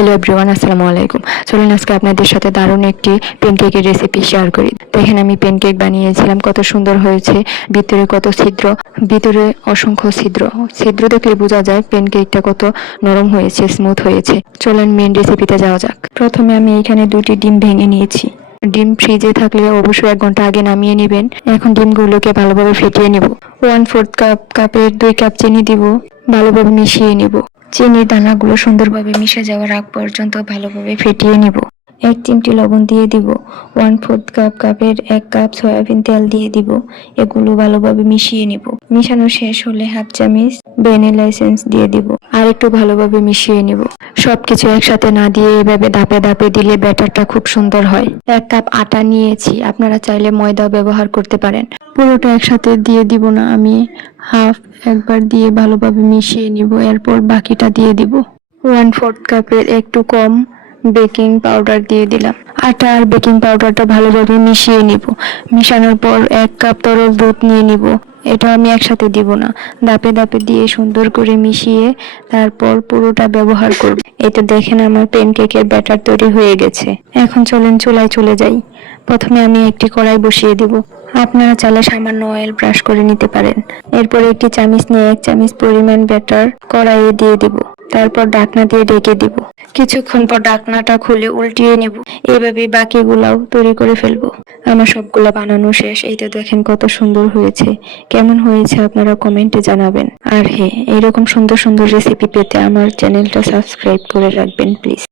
Hello everyone, আসসালামু আলাইকুম। চলুন আজকে আপনাদের সাথে দারুণ একটি প্যানকেকের রেসিপি শেয়ার করি। দেখেন আমি প্যানকেক বানিয়েছিলাম, কত সুন্দর হয়েছে। ভিতরে কত ছিদ্র, ভিতরে অসংখ্য ছিদ্র। ছিদ্র দেখলে বোঝা যায় প্যানকেকটা কত নরম হয়েছে, স্মুথ হয়েছে। চলেন মেন রেসিপিতে যাওয়া যাক। প্রথমে আমি এখানে 2টি ডিম ভেঙে নিয়েছি। ডিম ফ্রিজে থাকলে অবশ্যই 1 ঘন্টা আগে নামিয়ে নেবেন। এখন ডিমগুলোকে ভালোভাবে ফেটিয়ে নেব। 1/4 কাপের 2 কাপ চিনি দিব, ভালোভাবে মিশিয়ে নেব। চিনির দানাগুলো সুন্দরভাবে মিশে যাওয়ার আগ পর্যন্ত ভালোভাবে ফেটিয়ে নিব। 1 চিমটি লবণ দিয়ে দিব। 1/4 কাপের 1 কাপ সয়াবিন তেল দিয়ে দিব। এগুলো ভালোভাবে মিশিয়ে নিব। মিশানো শেষ হলে 1/2 চামচ ভ্যানিলা এসেন্স দিয়ে দিব। আর একটু ভালোভাবে মিশিয়ে নিব। সবকিছু একসাথে না দিয়ে এভাবে ধাপে ধাপে দিলে ব্যাটারটা খুব সুন্দর হয়। 1 কাপ আটা নিয়েছি, আপনারা চাইলে ময়দা ব্যবহার করতে পারেন। পুরোটা একসাথে দিয়ে দিব না, আমি হাফ একবার দিয়ে ভালোভাবে মিশিয়ে নিব। এরপর বাকিটা দিয়ে দিব। 1/4 কাপের একটু কম বেকিং পাউডার দিয়ে দিলাম। আটা আর বেকিং পাউডারটা ভালোভাবে মিশিয়ে নিব। মিশানোর পর 1 কাপ তরল দুধ নিয়ে নিব। এটা আমি একসাথে দিব না, ধাপে ধাপে দিয়ে সুন্দর করে মিশিয়ে তারপর পুরোটা ব্যবহার করব। এই তো দেখেন আমার প্যানকেকের ব্যাটার তৈরি হয়ে গেছে। এখন চলেন চুলায় চলে যাই। প্রথমে আমি একটি কড়াই বসিয়ে দিব। আপনারা চাইলে সামান্য অয়েল ব্রাশ করে নিতে পারেন। এরপর একটি চামচ নিয়ে 1 চামচ পরিমাণ ব্যাটার কড়াইয়ে দিয়ে দিব। তারপর ঢাকনা দিয়ে ঢেকে দিব। কিছুক্ষণ পর ঢাকনাটা খুলে উল্টিয়ে নেব। এইভাবে বাকিগুলাও তৈরি করে ফেলবো। আমার সবগুলা বানানো শেষ। এইটা দেখেন কত সুন্দর হয়েছে। কেমন হয়েছে আপনারা কমেন্টে জানাবেন। আর হ্যাঁ, এইরকম সুন্দর সুন্দর রেসিপি পেতে আমার চ্যানেলটা সাবস্ক্রাইব করে রাখবেন প্লিজ।